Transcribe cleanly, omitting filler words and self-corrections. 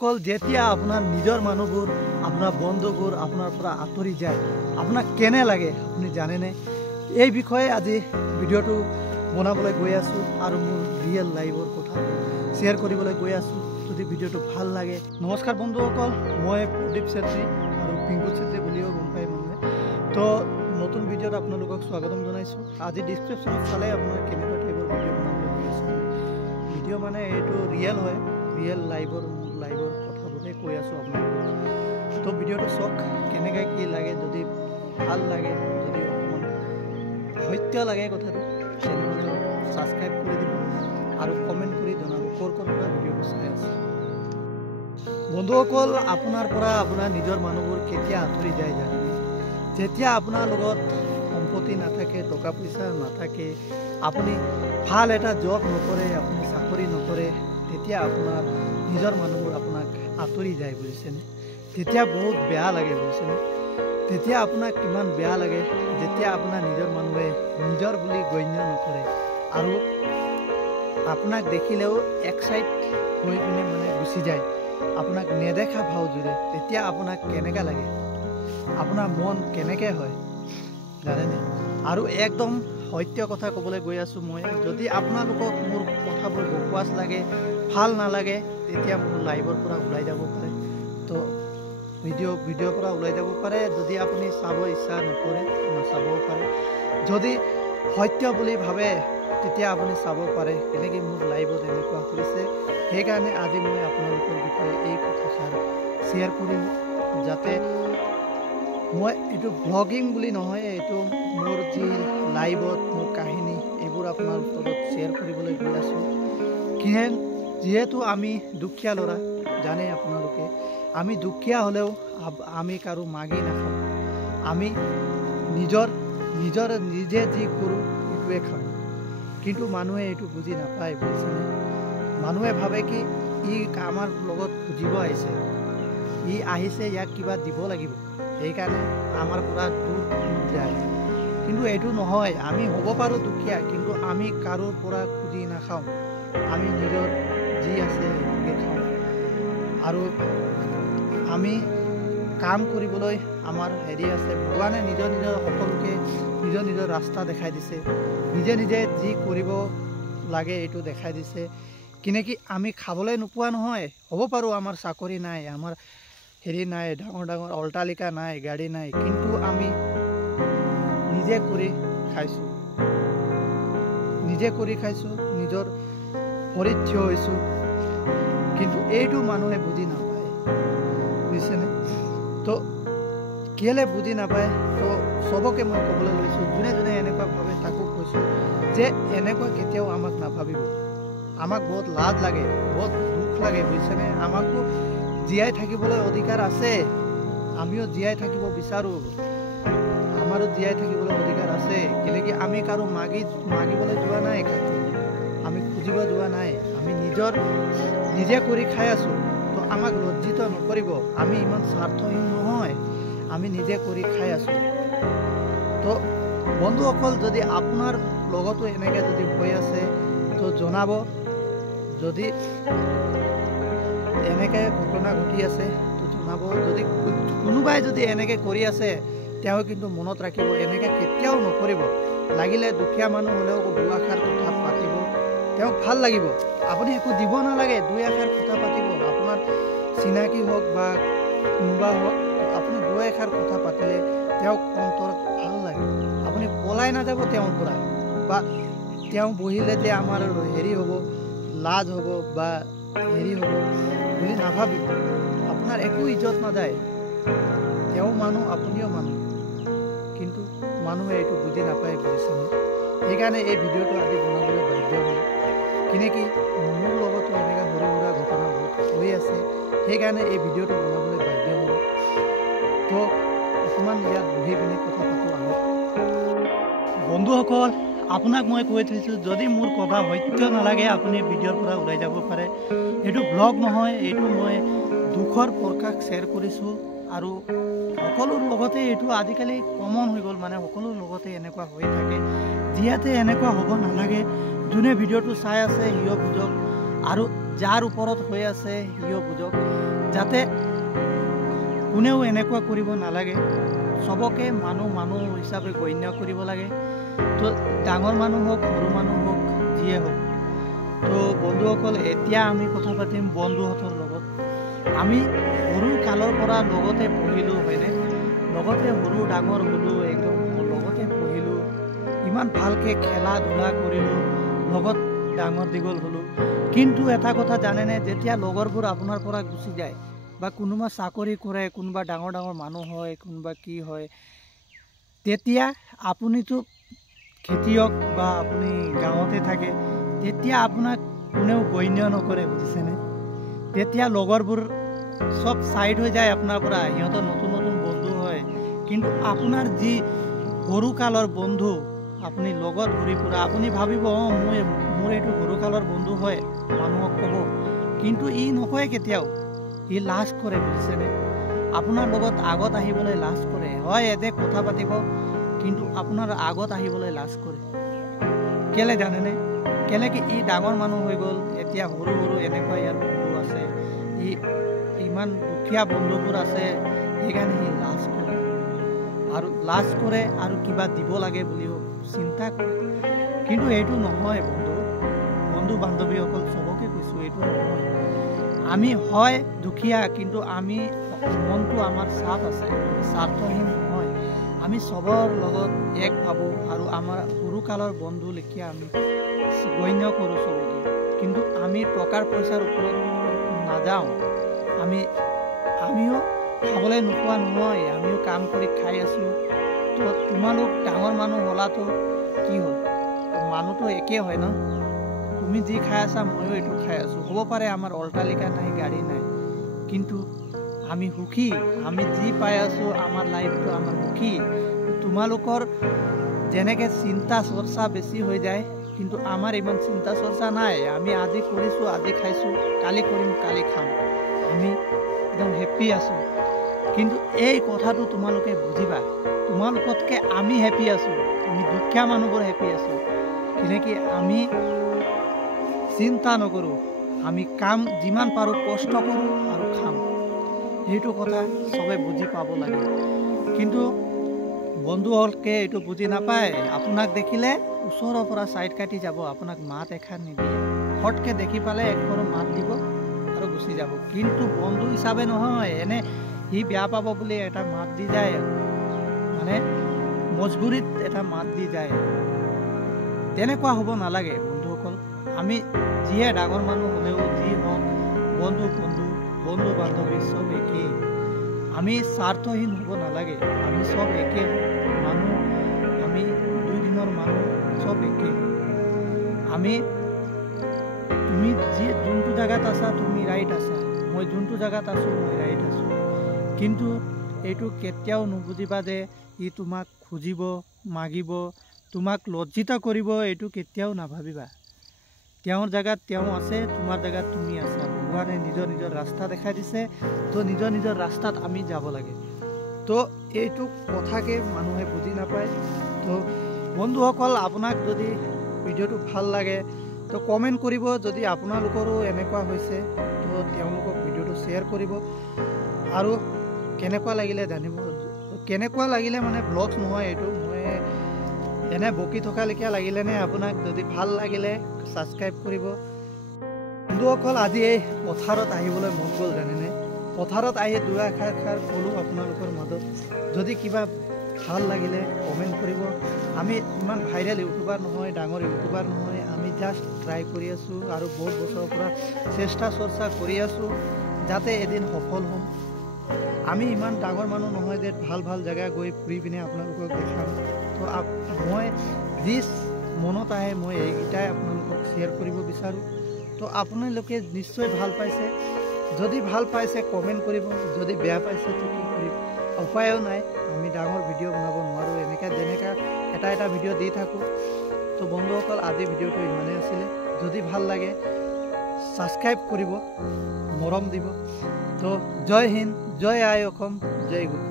বন্ধুসকল যেতিয়া আপোনাৰ নিজৰ মানুহবোৰ আপোনাৰ বন্ধুবোৰ আপোনাৰ পৰা আঁতৰি যায় আপোনাক কেনে লাগে আপুনি জানেনে এই বিষয়ে আজি ভিডিওটো বনাবলৈ গৈ আছো আৰু মোৰ ৰিয়েল লাইফৰ কথা শেয়াৰ কৰিবলৈ গৈ আছো যদি ভিডিওটো ভাল লাগে নমস্কাৰ বন্ধুসকল মই প্ৰদীপ চেত্ৰী আৰু পিংকু চেত্ৰী বুলিও গম পায় মানুহে তো নতুন ভিডিওত আপোনালোকক স্বাগতম জনাইছো আজি ডেসক্ৰিপচনত চালে আপোনাৰ কেনেকুৱা টাইপৰ ভিডিও বনাবলৈ গৈ আছো ভিডিও মানে এইটো ৰিয়েল হয় ৰিয়েল লাইফৰ কথা বলে কৈ আছো আপোনালোকক তো ভিডিওটো চক কেনেকৈ কি লাগে যদি ভাল লাগে যদি অকমান সত্য লাগে কথাটো তেনেহ'লে সাবস্ক্ৰাইব কৰি দিব আৰু কমেন্ট কৰি জনাব ক'ৰ পৰা ভিডিওটো চাই আছে বন্ধুসকল আপোনাৰ পৰা আপোনাৰ নিজৰ মানুহবোৰ কেতিয়া আঁতৰি যায় জানেনে যেতিয়া আপোনাৰ লগত সম্পত্তি নাথাকে টকা পইচা নাথাকে আপুনি ভাল এটা জব নকৰে আপুনি চাকৰি নকৰে তেতিয়া আপোনাৰ নিজৰ মানুহবোৰ আপোনাক আঁতৰি যায় বুজিছেনে তেতিয়া বহুত বেয়া লাগে বুজিছেনে তেতিয়া আপোনাক কিমান বেয়া লাগে যেতিয়া আপোনাৰ নিজৰ মানুহে নিজৰ বুলি গণ্য নকৰে আৰু আপোনাক দেখিলেও এক্সাইট হৈ পিনে মানে গুচি যায় আপোনাক নেদেখা ভাও জুৰে তেতিয়া আপোনাক কেনেকৈ লাগে আপোনাৰ মন কেনেকৈ হয় জানেনে আৰু একদম সত্য কথা ক'বলৈ গৈ আছোঁ মই যদি আপোনালোকক মোৰ কথাবোৰ বকৱাছ লাগে ভাল নালাগে তেতিয়া মোৰ লাইভৰ পৰা ওলাই যাব পাৰে তো ভিডিঅ'ৰ পৰা ওলাই যাব পাৰে যদি আপুনি চাব ইচ্ছা নকৰে নাচাবও পাৰে যদি সত্য বুলি ভাবে তেতিয়া আপুনি চাব পাৰে কেনেকৈ মোৰ লাইভত এনেকুৱা হৈছে সেইকাৰণে আজি মই আপোনালোকৰ বিষয়ে এই কথাষাৰ শ্বেয়াৰ কৰিম যাতে মই এইটো ব্লগিং বুলি নহয় এইটো মোৰ যি লাইভত মোৰ কাহিনী এইবোৰ আপোনাৰ ওচৰত শ্বেয়াৰ কৰিবলৈ গৈ আছোঁ যিহেতু আমি দুখীয়া ল'ৰা জানে আপোনালোকে আমি দুখীয়া হ'লেও আমি কাৰো মাগি নাখাওঁ আমি নিজে যি কৰোঁ সেইটোৱে খাওঁ কিন্তু মানুহে এইটো বুজি নাপায় বুজিছেনে মানুহে ভাবে কি ই আমাৰ লগত খুজিব আহিছে ইয়াক কিবা দিব লাগিব সেইকাৰণে আমাৰ পৰা দূৰ যায় কিন্তু এইটো নহয় আমি হ'ব পাৰোঁ দুখীয়া কিন্তু আমি কাৰোৰ পৰা খুজি নাখাওঁ আমি নিজৰ যি আছে সেইটোকে খাওঁ আৰু আমি কাম কৰিবলৈ আমাৰ হেৰি আছে ভগৱানে নিজৰ সকলোকে নিজৰ ৰাস্তা দেখাই দিছে নিজে যি কৰিব লাগে এইটো দেখাই দিছে কিনেকি আমি খাবলৈ নোপোৱা নহয় হ'ব পাৰোঁ আমাৰ চাকৰি নাই আমাৰ হেৰি নাই ডাঙৰ অট্টালিকা নাই গাড়ী নাই কিন্তু আমি নিজে কৰি খাইছোঁ নিজৰ ভৰিত থিয় হৈছোঁ কিন্তু এইটো মানুহে বুজি নাপায় বুজিছেনে তো কেলে বুজি নাপায় তো চবকে মই ক'বলৈ লৈছোঁ যোনে এনেকুৱা ভাবে তাকো কৈছোঁ যে এনেকুৱা কেতিয়াও আমাক নাভাবিব আমাক বহুত লাজ লাগে বহুত দুখ লাগে বুজিছেনে আমাকো জীয়াই থাকিবলৈ অধিকাৰ আছে আমিও জীয়াই থাকিব বিচাৰোঁ আমাৰো জীয়াই থাকিবলৈ অধিকাৰ আছে কেলেকি আমি কাৰো মাগিবলৈ যোৱা নাই আমি খুজিব যোৱা নাই আমি নিজে কৰি খাই আছোঁ তো আমাক লজ্জিত নকৰিব আমি ইমান স্বাৰ্থহীন নহয় আমি নিজে কৰি খাই আছোঁ তো বন্ধুসকল যদি আপোনাৰ লগতো এনেকৈ যদি হৈ আছে তো জনাব যদি এনেকৈ ঘটনা ঘটি আছে তো জনাব যদি কোনোবাই যদি এনেকৈ কৰি আছে তেওঁ কিন্তু মনত ৰাখিব এনেকৈ কেতিয়াও নকৰিব লাগিলে দুখীয়া মানুহ হ'লেও দুআষাৰ কথা পাতিব তেওঁক ভাল লাগিব আপুনি একো দিব নালাগে দুই এষাৰ কথা পাতিব আপোনাৰ চিনাকি হওক বা কোনোবা হওক আপুনি দুই এষাৰ কথা পাতিলে তেওঁক অন্তৰত ভাল লাগে আপুনি পলাই নাযাব তেওঁৰ পৰা বা তেওঁ বহিলে যে আমাৰ হেৰি হ'ব লাজ হ'ব বা হেৰি হ'ব বুলি নাভাবিব আপোনাৰ একো ইজ্জত নাযায় তেওঁ মানুহ আপুনিও মানুহ কিন্তু মানুহে এইটো বুজি নাপায় বুজিছেনে সেইকাৰণে এই ভিডিঅ'টো আজি বনাবলৈ বাধ্য হ'ল কিনেকি মোৰ লগতো এনেকৈ সৰু সুৰা ঘটনা বহুত হৈ আছে সেইকাৰণে এই ভিডিঅ'টো বনাবলৈ বাধ্য হ'ল তো অকণমান ইয়াত বহি পিনে কথা পাতোঁ আহক বন্ধুসকল আপোনাক মই কৈ থৈছোঁ যদি মোৰ কথা সত্য নালাগে আপুনি ভিডিঅ'ৰ পৰা ওলাই যাব পাৰে এইটো ব্লগ নহয় এইটো মই দুখৰ প্ৰকাশ শ্বেয়াৰ কৰিছোঁ আৰু সকলোৰ লগতে এইটো আজিকালি কমন হৈ গ'ল মানে সকলোৰ লগতে এনেকুৱা হৈ থাকে যিহেতু এনেকুৱা হ'ব নালাগে যোনে ভিডিঅ'টো চাই আছে সিও বুজক আৰু যাৰ ওপৰত হৈ আছে সিও বুজক যাতে কোনেও এনেকুৱা কৰিব নালাগে সবকে মানুহ হিচাপে গণ্য কৰিব লাগে তো ডাঙৰ মানুহ হোক সৰু মানুহ হোক যিয়ে হোক তো বন্ধুসকল এতিয়া আমি কথা পাতিম বন্ধুহঁতৰ লগত আমি সৰু কালৰ পৰা লগতে পঢ়িলোঁ হয়নে লগতে সৰু ডাঙৰ হ'লোঁ একদম লগতে পঢ়িলোঁ ইমান ভালকৈ খেলা ধূলা কৰিলোঁ লগত ডাঙৰ দীঘল হ'লোঁ কিন্তু এটা কথা জানেনে যেতিয়া লগৰবোৰ আপোনাৰ পৰা গুচি যায় বা কোনোবা চাকৰি কৰে কোনোবা ডাঙৰ মানুহ হয় কোনোবা কি হয় তেতিয়া আপুনিতো খেতিয়ক বা আপুনি গাঁৱতে থাকে তেতিয়া আপোনাক কোনেও গণ্য নকৰে বুজিছেনে তেতিয়া লগৰবোৰ সব সাইড হৈ যায় আপোনাৰ পৰা সিহঁতৰ নতুন বন্ধু হয় কিন্তু আপোনাৰ যি সৰু কালৰ বন্ধু আপুনি লগত ঘূৰি ফুৰা আপুনি ভাবিব মোৰ এইটো সৰু কালৰ বন্ধু হয় মানুহক ক'ব কিন্তু ই নকয় কেতিয়াও ই লাজ কৰে বুজিছেনে আপোনাৰ লগত আগত আহিবলৈ লাজ কৰে হয় এতে কথা পাতিব কিন্তু আপোনাৰ আগত আহিবলৈ লাজ কৰে কেলে জানেনে কেলে কি ই ডাঙৰ মানুহ হৈ গ'ল এতিয়া সৰু এনেকুৱা ইয়াৰ বন্ধু আছে ই ইমান দুখীয়া বন্ধুবোৰ আছে সেইকাৰণে সি লাজ কৰে আৰু কিবা দিব লাগে বুলিও চিন্তা কৰে কিন্তু এইটো নহয় বন্ধু বান্ধৱীসকল চবকে কৈছোঁ এইটো নহয় আমি হয় দুখীয়া কিন্তু আমি মনটো আমাৰ চাপ আছে স্বাৰ্থহীন নহয় আমি চবৰ লগত এক ভাবোঁ আৰু আমাৰ সৰু কালৰ বন্ধু লেখীয়া আমি গণ্য কৰোঁ চবকে কিন্তু আমি টকাৰ পইচাৰ ওপৰত নাযাওঁ আমিও খাবলৈ নোপোৱা নহয় আমিও কাম কৰি খাই আছোঁ তো তোমালোক ডাঙৰ মানুহ হ'লাতো কি হ'ল মানুহটো একেই হয় ন তুমি যি খাই আছা ময়ো এইটো খাই আছোঁ হ'ব পাৰে আমাৰ অট্টালিকা নাই গাড়ী নাই কিন্তু আমি সুখী আমি যি পাই আছোঁ আমাৰ লাইফটো আমাৰ সুখী তোমালোকৰ যেনেকৈ চিন্তা চৰ্চা বেছি হৈ যায় কিন্তু আমাৰ ইমান চিন্তা চৰ্চা নাই আমি আজি কৰিছোঁ আজি খাইছোঁ কালি কৰিম কালি খাম আমি একদম হেপ্পী আছোঁ কিন্তু এই কথাটো তোমালোকে বুজিবা তোমালোকতকৈ আমি হেপ্পী আছোঁ আমি দুখীয়া মানুহবোৰ হেপ্পী আছোঁ কেনেকৈ আমি চিন্তা নকৰোঁ আমি কাম যিমান পাৰোঁ কষ্ট কৰোঁ আৰু খাম সেইটো কথা চবে বুজি পাব লাগে কিন্তু বন্ধুসকলে এইটো বুজি নাপায় আপোনাক দেখিলে ওচৰৰ পৰা ছাইড কাটি যাব আপোনাক মাত এষাৰ নিদিয়ে ফটকৈ দেখি পালে একবাৰ মাত দিব আৰু গুচি যাব কিন্তু বন্ধু হিচাপে নহয় এনে সি বেয়া পাব বুলি এটা মাত দি যায় মানে মজবুৰিত এটা মাত দি যায় তেনেকুৱা হ'ব নালাগে বন্ধুসকল আমি যিয়ে ডাঙৰ মানুহ হ'লেও যি হওক বন্ধু বান্ধৱী চব একেই আমি স্বাৰ্থহীন হ'ব নালাগে আমি চব একে মানুহ আমি 2 দিনৰ মানুহ চব একে তুমি যোনটো জেগাত আছা তুমি ৰাইট আছা মই যোনটো জেগাত আছোঁ মই ৰাইট আছোঁ কিন্তু এইটো কেতিয়াও নুবুজিবা যে ই তোমাক খুজিব মাগিব তোমাক লজ্জিত কৰিব এইটো কেতিয়াও নাভাবিবা তেওঁৰ জেগাত তেওঁ আছে তোমাৰ জেগাত তুমি আছা ভগৱানে নিজৰ ৰাস্তা দেখাই দিছে তো নিজৰ ৰাস্তাত আমি যাব লাগে তো এইটো কথাকে মানুহে বুজি নাপায় তো বন্ধুসকল আপোনাক যদি ভিডিঅ'টো ভাল লাগে তো কমেণ্ট কৰিব যদি আপোনালোকৰো এনেকুৱা হৈছে তো তেওঁলোকক ভিডিঅ'টো শ্বেয়াৰ কৰিব আৰু কেনেকুৱা লাগিলে জানিব কেনেকুৱা লাগিলে মানে ব্লগছ নহয় এইটো মই এনে বকি থকা লেখীয়া লাগিলেনে আপোনাক যদি ভাল লাগিলে ছাবস্ক্ৰাইব কৰিব বন্ধুসকল আজি এই পথাৰত আহিবলৈ মন গ'ল জানেনে পথাৰত আহি দুআষাৰ ক'লোঁ আপোনালোকৰ মাজত যদি কিবা ভাল লাগিলে কমেণ্ট কৰিব আমি ইমান ভাইৰেল ইউটিউবাৰ নহয় ডাঙৰ ইউটিউবাৰ নহয় আমি জাষ্ট ট্ৰাই কৰি আছোঁ আৰু বহুত বছৰৰ পৰা চেষ্টা চৰ্চা কৰি আছোঁ যাতে এদিন সফল হ'ম আমি ইমান ডাঙৰ মানুহ নহয় যে ভাল জেগা গৈ ফুৰি পিনে আপোনালোকক দেখাম তো মই যি মনত আহে মই এইকেইটাই আপোনালোকক শ্বেয়াৰ কৰিব বিচাৰোঁ তো আপোনালোকে নিশ্চয় ভাল পাইছে যদি ভাল পাইছে কমেণ্ট কৰিব যদি বেয়া পাইছে তো কি কৰিব উপায়ো নাই আমি ডাঙৰ ভিডিঅ' বনাব নোৱাৰোঁ যেনেকৈ এটা ভিডিঅ' দি থাকোঁ তো বন্ধুসকল আজি ভিডিঅ'টো ইমানেই আছিলে যদি ভাল লাগে ছাবস্ক্ৰাইব কৰিব মৰম দিব তো জয় হিন্দ জয় আই অসম জয় গুৰু